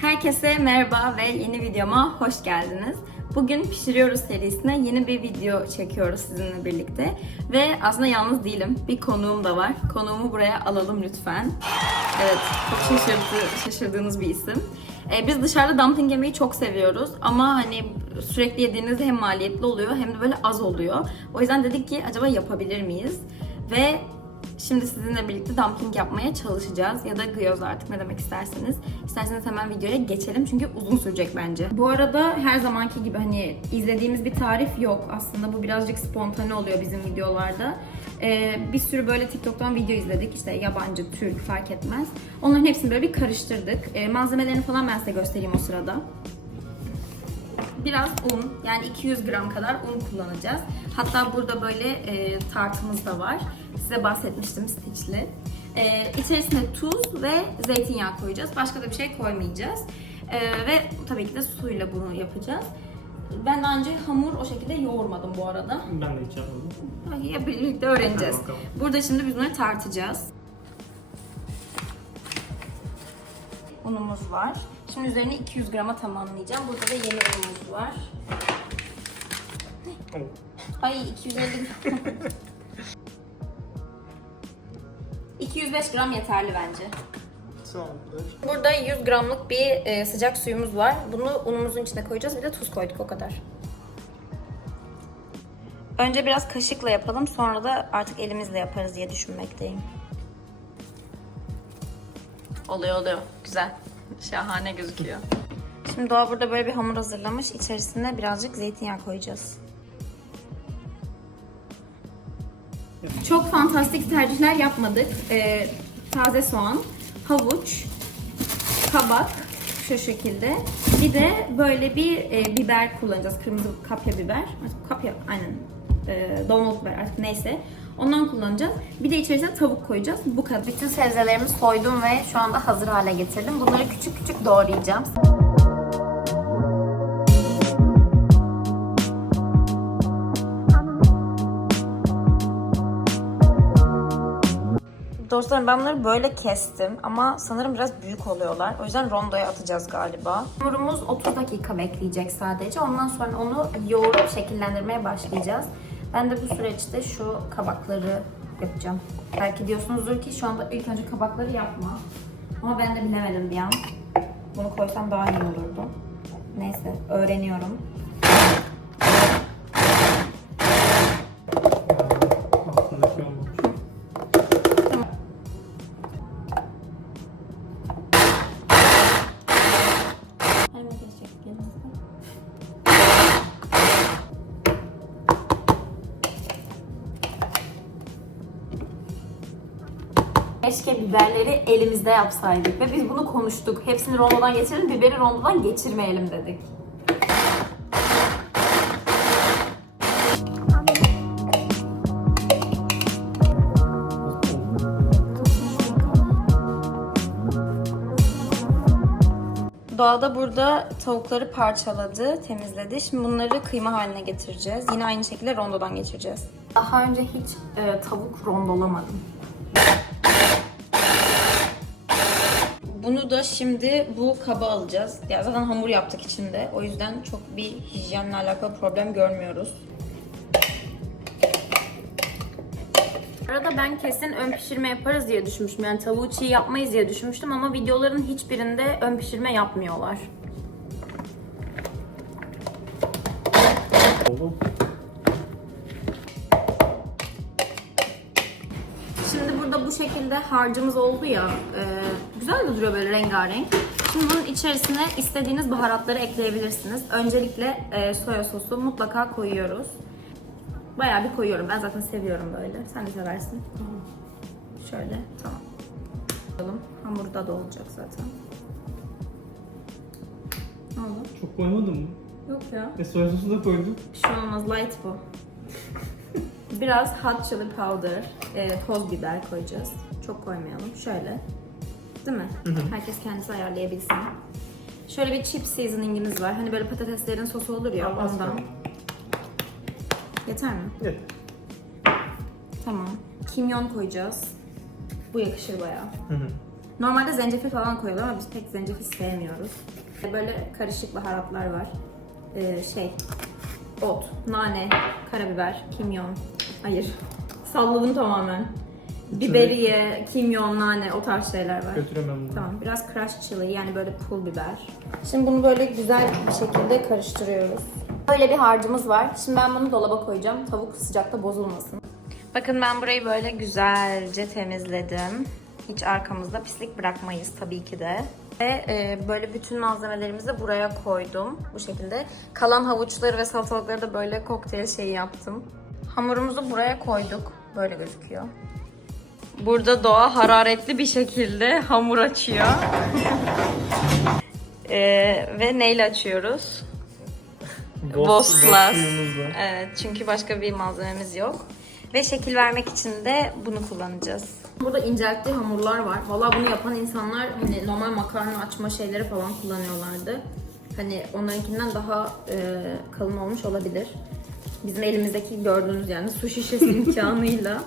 Herkese merhaba ve yeni videoma hoş geldiniz. Bugün Pişiriyoruz serisine yeni bir video çekiyoruz sizinle birlikte. Ve aslında yalnız değilim. Bir konuğum da var. Konuğumu buraya alalım lütfen. Evet, çok şaşırdı, şaşırdığınız bir isim. Ee, biz dışarıda dumpling yemeyi çok seviyoruz ama hani sürekli yediğinizde hem maliyetli oluyor hem de böyle az oluyor. O yüzden dedik ki acaba yapabilir miyiz? Ve Şimdi sizinle birlikte dumpling yapmaya çalışacağız ya da gyoza artık ne demek isterseniz. İsterseniz hemen videoya geçelim çünkü uzun sürecek bence. Bu arada her zamanki gibi hani izlediğimiz bir tarif yok aslında. Bu birazcık spontane oluyor bizim videolarda. Ee, bir sürü böyle TikTok'tan video izledik. İşte yabancı, Türk fark etmez. Onların hepsini böyle bir karıştırdık. Ee, malzemelerini falan ben size göstereyim o sırada biraz un yani 200 gram kadar un kullanacağız. Hatta burada böyle e, tartımız da var. Size bahsetmiştim stitchli. E, içerisine tuz ve zeytinyağı koyacağız. Başka da bir şey koymayacağız. E, ve tabii ki de suyla bunu yapacağız. Ben daha önce hamur o şekilde yoğurmadım bu arada. Ben de hiç yapmadım. Ya birlikte öğreneceğiz. Burada şimdi biz bunları tartacağız. Unumuz var. Şimdi üzerine 200 grama tamamlayacağım. Burada da yeni unumuz var. Ay 250 gram. 205 gram yeterli bence. Tamamdır. Burada 100 gramlık bir e, sıcak suyumuz var. Bunu unumuzun içine koyacağız. Bir de tuz koyduk o kadar. Önce biraz kaşıkla yapalım. Sonra da artık elimizle yaparız diye düşünmekteyim. Oluyor oluyor. Güzel. Şahane gözüküyor. Şimdi Doğa burada böyle bir hamur hazırlamış. İçerisine birazcık zeytinyağı koyacağız. Çok fantastik tercihler yapmadık. Ee, taze soğan, havuç, kabak şu şekilde. Bir de böyle bir e, biber kullanacağız. Kırmızı kapya biber. Kapya aynen. E, dolmalık biber artık neyse. Ondan kullanacağız. Bir de içerisine tavuk koyacağız. Bu kadar. Bütün sebzelerimi soydum ve şu anda hazır hale getirdim. Bunları küçük küçük doğrayacağım. Dostlarım ben bunları böyle kestim ama sanırım biraz büyük oluyorlar. O yüzden rondoya atacağız galiba. Hamurumuz 30 dakika bekleyecek sadece. Ondan sonra onu yoğurup şekillendirmeye başlayacağız. Ben de bu süreçte şu kabakları yapacağım. Belki diyorsunuzdur ki şu anda ilk önce kabakları yapma. Ama ben de bilemedim bir an. Bunu koysam daha iyi olurdu. Neyse öğreniyorum. Elimizde yapsaydık ve biz bunu konuştuk. Hepsini rondodan geçirelim, biberi rondodan geçirmeyelim dedik. Doğada burada tavukları parçaladı, temizledi. Şimdi bunları kıyma haline getireceğiz. Yine aynı şekilde rondodan geçireceğiz. Daha önce hiç e, tavuk rondolamadım. Bunu da şimdi bu kaba alacağız. Ya zaten hamur yaptık içinde. O yüzden çok bir hijyenle alakalı problem görmüyoruz. Arada ben kesin ön pişirme yaparız diye düşünmüştüm. Yani tavuğu çiğ yapmayız diye düşünmüştüm ama videoların hiçbirinde ön pişirme yapmıyorlar. Oldu. Şekilde harcımız oldu ya, e, güzel de duruyor böyle rengarenk. Şimdi bunun içerisine istediğiniz baharatları ekleyebilirsiniz. Öncelikle e, soya sosu mutlaka koyuyoruz. Bayağı bir koyuyorum. Ben zaten seviyorum böyle. Sen de seversin. Şöyle, tamam. Hamurda da olacak zaten. Ne oldu? Çok koymadın mı? Yok ya. E soya sosu da koyduk. Bir şey olmaz, light bu. Biraz hot chili powder, e, toz biber koyacağız. Çok koymayalım. Şöyle. Değil mi? Herkes kendisi ayarlayabilsin. Şöyle bir chip seasoningimiz var. Hani böyle patateslerin sosu olur ya Tamam, az ondan. koy. Yeter mi? Evet. Tamam. Kimyon koyacağız. Bu yakışır bayağı. Hı hı. Normalde zencefil falan koyuyorlar ama biz pek zencefil sevmiyoruz. Böyle karışık baharatlar var. Ee, şey, ot, nane, karabiber, kimyon. Hayır, salladım tamamen. Biberiye, kimyon, nane o tarz şeyler var. Götüremem bunu. Tamam, biraz crush chili yani böyle pul biber. Şimdi bunu böyle güzel bir şekilde karıştırıyoruz. Böyle bir harcımız var. Şimdi ben bunu dolaba koyacağım. Tavuk sıcakta bozulmasın. Bakın ben burayı böyle güzelce temizledim. Hiç arkamızda pislik bırakmayız tabii ki de. Ve e, böyle bütün malzemelerimizi buraya koydum. Bu şekilde. Kalan havuçları ve salatalıkları da böyle kokteyl şeyi yaptım. Hamurumuzu buraya koyduk. Böyle gözüküyor. Burada Doğa hararetli bir şekilde hamur açıyor. Ee, ve neyle açıyoruz? Suyumuzla. Evet, çünkü başka bir malzememiz yok. Ve şekil vermek için de bunu kullanacağız. Burada incelttiği hamurlar var. Valla bunu yapan insanlar hani normal makarna açma şeyleri falan kullanıyorlardı. Hani onlarınkinden daha e, kalın olmuş olabilir. Bizim elimizdeki gördüğünüz yani su şişesi imkanıyla.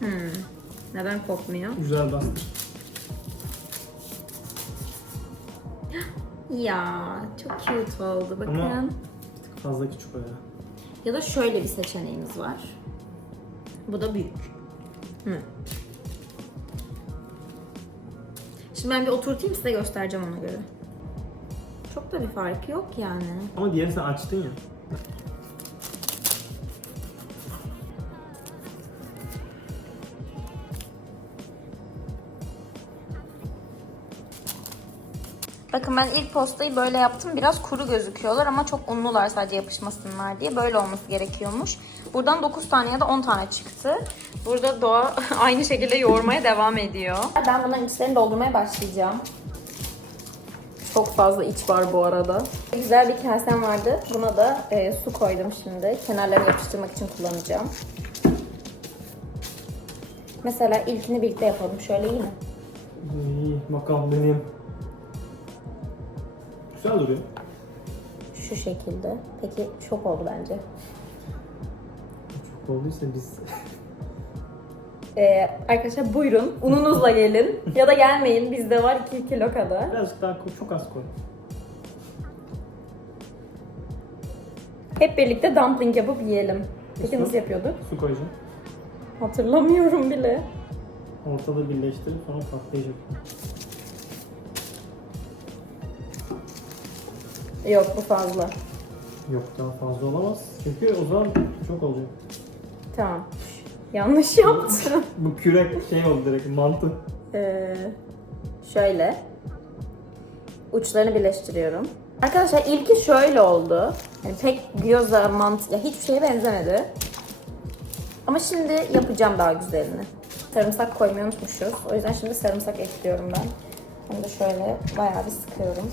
Hmm. Neden kopmuyor? Güzel bastır. Ya çok cute oldu bakın. Ama- Fazla küçük o ya. Ya da şöyle bir seçeneğimiz var. Bu da büyük. Hı. Şimdi ben bir oturtayım size göstereceğim ona göre. Çok da bir farkı yok yani. Ama diğerini sen açtın ya. Bakın ben ilk postayı böyle yaptım. Biraz kuru gözüküyorlar ama çok unlular sadece yapışmasınlar diye. Böyle olması gerekiyormuş. Buradan 9 tane ya da 10 tane çıktı. Burada Doğa aynı şekilde yoğurmaya devam ediyor. Ben bunların içlerini doldurmaya başlayacağım. Çok fazla iç var bu arada. Güzel bir kasem vardı. Buna da e, su koydum şimdi. Kenarlarını yapıştırmak için kullanacağım. Mesela ilkini birlikte yapalım. Şöyle iyi mi? İyi bakalım benim. Güzel duruyor. Şu şekilde. Peki çok oldu bence. Çok olduysa biz Ee, arkadaşlar buyurun. Ununuzla gelin. ya da gelmeyin. Bizde var 2 kilo kadar. birazcık daha koy, çok az koy. Hep birlikte dumpling yapıp yiyelim. Peki Nasıl? nasıl yapıyorduk? Su koyacağım. Hatırlamıyorum bile. Ortada birleştirip sonra patlayacak. Yok bu fazla. Yok daha fazla olamaz. Çünkü o zaman çok olacak. Tamam. Yanlış yaptım. Bu kürek şey oldu direkt mantı. Ee, şöyle. Uçlarını birleştiriyorum. Arkadaşlar ilki şöyle oldu. Yani pek gyoza, mantı, ya hiçbir şeye benzemedi. Ama şimdi yapacağım daha güzelini. Sarımsak koymayı unutmuşuz. O yüzden şimdi sarımsak ekliyorum ben. Onu da şöyle bayağı bir sıkıyorum.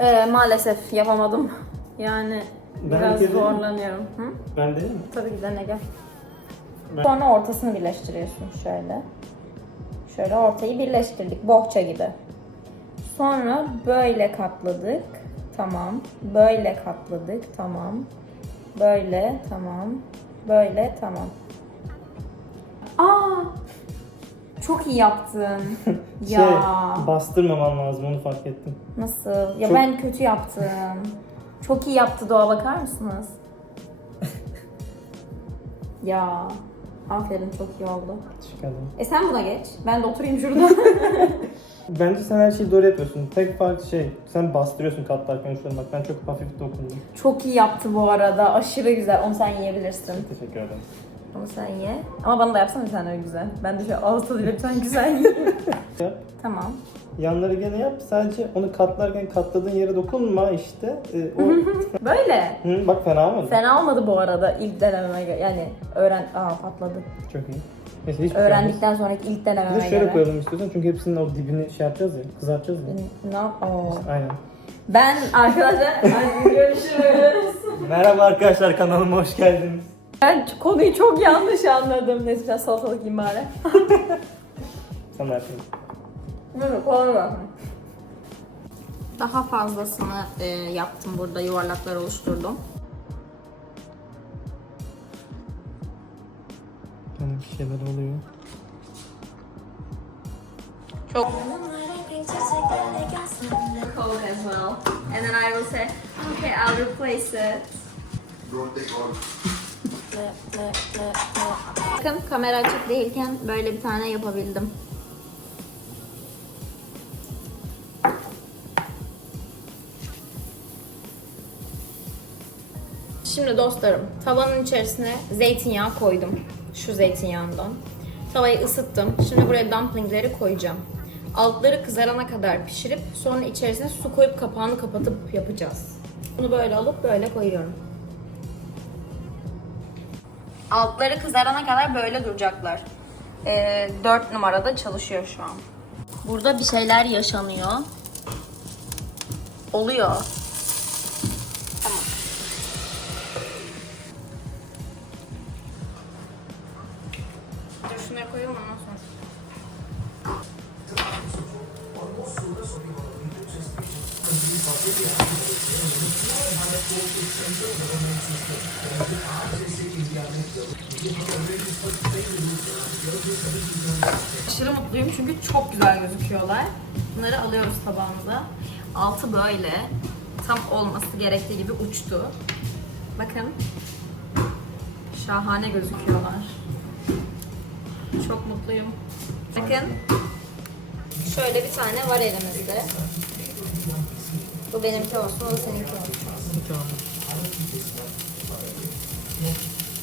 Ee, maalesef yapamadım. Yani Ben biraz bir kere- zorlanıyorum. Hı? Ben değil mi? Tabii ki de ne gel. Ben- Sonra ortasını birleştiriyorsun şöyle. Şöyle ortayı birleştirdik bohça gibi. Sonra böyle katladık. Tamam. Böyle katladık. Tamam. Böyle tamam. Böyle tamam. Aa! Çok iyi yaptın. ya. Şey, bastırmaman lazım onu fark ettim. Nasıl? Ya Çok- ben kötü yaptım. Çok iyi yaptı Doğa bakar mısınız? ya. Aferin çok iyi oldu. Teşekkür ederim. E sen buna geç. Ben de oturayım şurada. Bence sen her şeyi doğru yapıyorsun. Tek fark şey, sen bastırıyorsun katlarken uçlarını bak. Ben çok hafif dokundum. çok iyi yaptı bu arada. Aşırı güzel. Onu sen yiyebilirsin. Teşekkür ederim. Onu sen ye. Ama bana da yapsana bir tane öyle güzel. Ben de şöyle ağız tadıyla bir tane güzel yiyeyim. Tamam. Yanları gene yap. Sadece onu katlarken katladığın yere dokunma işte. Ee, o... Böyle. Hı, bak fena olmadı. Fena olmadı bu arada ilk denememe göre. Yani öğren... Aa patladı. Çok iyi. Neyse hiçbir şey olmaz. Öğrendikten sonraki ilk Bir denememe de şöyle göre. koyalım istiyorsan çünkü hepsinin o dibini şey yapacağız ya, kızartacağız ya. Ne yap? Oo. Aynen. Ben arkadaşlar hadi görüşürüz. Merhaba arkadaşlar kanalıma hoş geldiniz. Ben konuyu çok yanlış anladım. Neyse biraz salatalık yiyeyim bari. Sen Sana yapayım. Daha fazlasını e, yaptım burada yuvarlaklar oluşturdum. Yani bir şeyler oluyor. Çok cold as well. And then I will say, okay, I'll replace it. Bakın kamera açık değilken böyle bir tane yapabildim. Şimdi dostlarım, tavanın içerisine zeytinyağı koydum. Şu zeytinyağından. Tavayı ısıttım. Şimdi buraya dumplingleri koyacağım. Altları kızarana kadar pişirip sonra içerisine su koyup kapağını kapatıp yapacağız. Bunu böyle alıp böyle koyuyorum. Altları kızarana kadar böyle duracaklar. Ee, 4 numarada çalışıyor şu an. Burada bir şeyler yaşanıyor. Oluyor. Aşırı mutluyum çünkü çok güzel gözüküyorlar. Bunları alıyoruz tabağımıza. Altı böyle. Tam olması gerektiği gibi uçtu. Bakın. Şahane gözüküyorlar. Çok mutluyum. Bakın. Şöyle bir tane var elimizde. Bu benimki olsun, o da seninki olsun.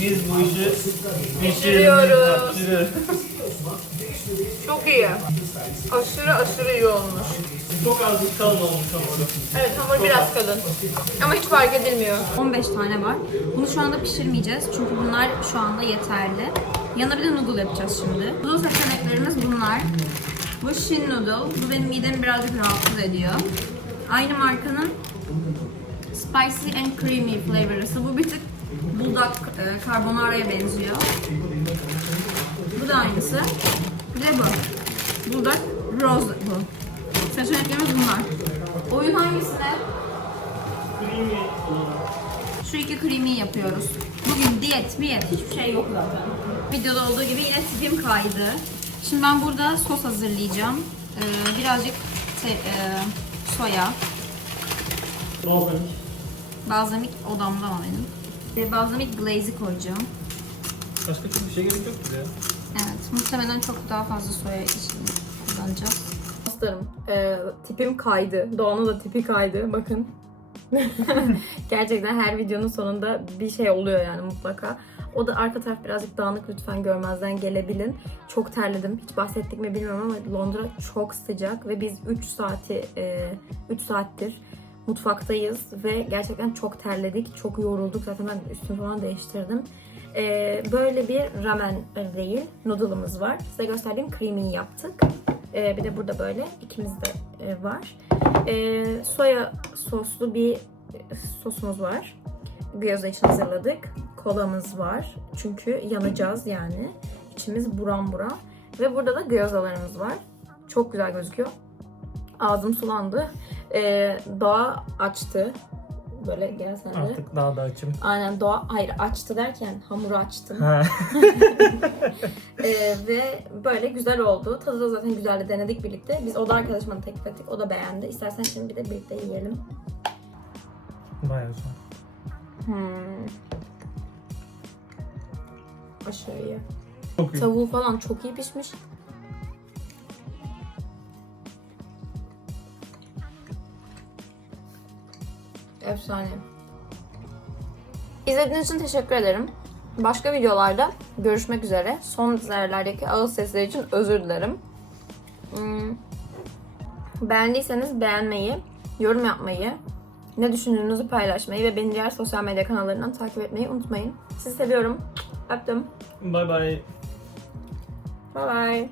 Biz bu işi Pişiriyoruz. pişiriyoruz. Çok iyi. Aşırı aşırı iyi olmuş. Çok az bir kalın olmuş hamuru. Evet hamur biraz kalın. Ama hiç fark edilmiyor. 15 tane var. Bunu şu anda pişirmeyeceğiz. Çünkü bunlar şu anda yeterli. Yanına bir de noodle yapacağız şimdi. Noodle seçeneklerimiz bunlar. Bu Shin Noodle. Bu benim midemi birazcık rahatsız ediyor. Aynı markanın Spicy and Creamy flavor'ısı. Bu bir tık buldak e, carbonara'ya benziyor. Bu da aynısı. Bir de bu. Buldak rose bu. Seçeneklerimiz bunlar. Oyun hangisine? Şu iki creamy yapıyoruz. Bugün diyet, miyet hiçbir şey yok zaten. Videoda olduğu gibi yine tipim kaydı. Şimdi ben burada sos hazırlayacağım. Ee, birazcık te- e, soya, Balzamik. Balzamik odamda var benim. Ve balzamik glaze'i koyacağım. Başka çok bir şey gerek yok ki ya. Evet, muhtemelen çok daha fazla soya için kullanacağız. Dostlarım, e, tipim kaydı. Doğan'ın da tipi kaydı. Bakın. Gerçekten her videonun sonunda bir şey oluyor yani mutlaka. O da arka taraf birazcık dağınık lütfen görmezden gelebilin. Çok terledim. Hiç bahsettik mi bilmiyorum ama Londra çok sıcak ve biz 3 saati 3 saattir mutfaktayız ve gerçekten çok terledik. Çok yorulduk. Zaten ben üstümü falan değiştirdim. Ee, böyle bir ramen değil, noodle'ımız var. Size gösterdiğim creamy'yi yaptık. Ee, bir de burada böyle ikimiz de e, var. Ee, soya soslu bir sosumuz var. Gyoza için hazırladık. Kolamız var. Çünkü yanacağız yani. İçimiz buram buram. Ve burada da gyozalarımız var. Çok güzel gözüküyor. Ağzım sulandı. Ee, doğa açtı. Böyle gel sen de. Artık daha da açım. Aynen doğa, hayır açtı derken hamuru açtım. Ha. Ee, ve böyle güzel oldu. Tadı da zaten güzeldi. Denedik birlikte. Biz o da arkadaşıma da teklif ettik. O da beğendi. İstersen şimdi bir de birlikte yiyelim. Bayağı güzel. Hmm. Aşırı iyi. Çok iyi. Tavuğu falan çok iyi pişmiş. Efsane. İzlediğiniz için teşekkür ederim. Başka videolarda görüşmek üzere. Son dizilerdeki ağız sesleri için özür dilerim. Hmm. Beğendiyseniz beğenmeyi, yorum yapmayı, ne düşündüğünüzü paylaşmayı ve beni diğer sosyal medya kanallarından takip etmeyi unutmayın. Sizi seviyorum. Öptüm. Bye bye. Bye bye.